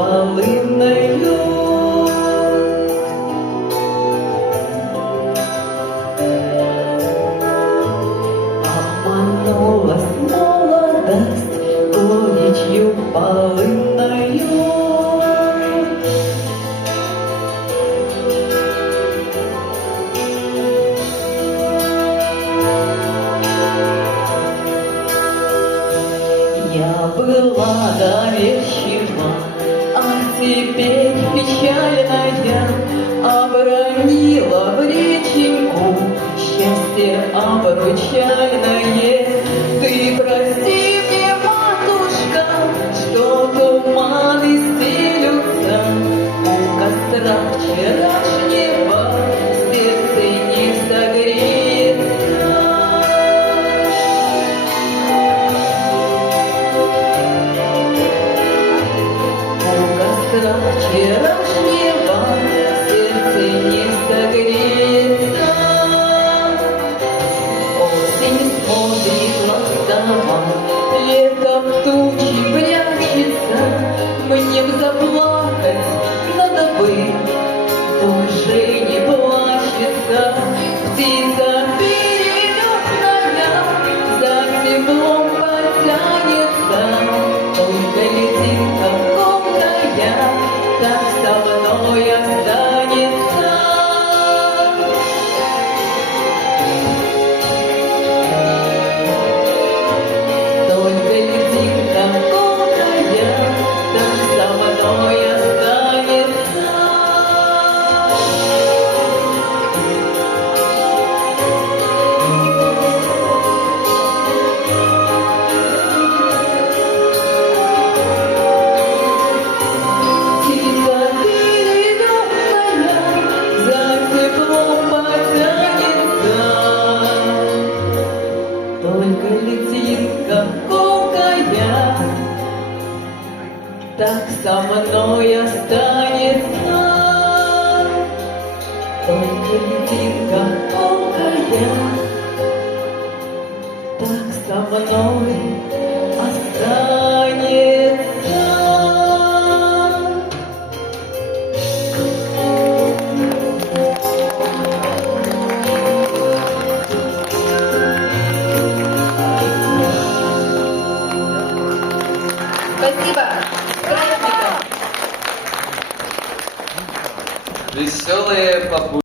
полынною. Обманулась молодость горечью полынною. Я была доверчива, а теперь печальная, обронила в реченьку счастье обручальное. Ты прости мне, матушка, что туманы стелются у костра вчерашнего, сердце не согреется. Вчерашнего сердце не согреется. Осень смотрит ласково, лето в тучи прячется. Мне б заплакать, надо бы, душе не плачется. Птица перелетная за теплом потянется, только летит так со мной останется. Только льдинка колкая, так со мной останется. Только льдинка колкая, так со мной останется. Только льдинка колкая, так со мной останется. Спасибо. Веселые попутки.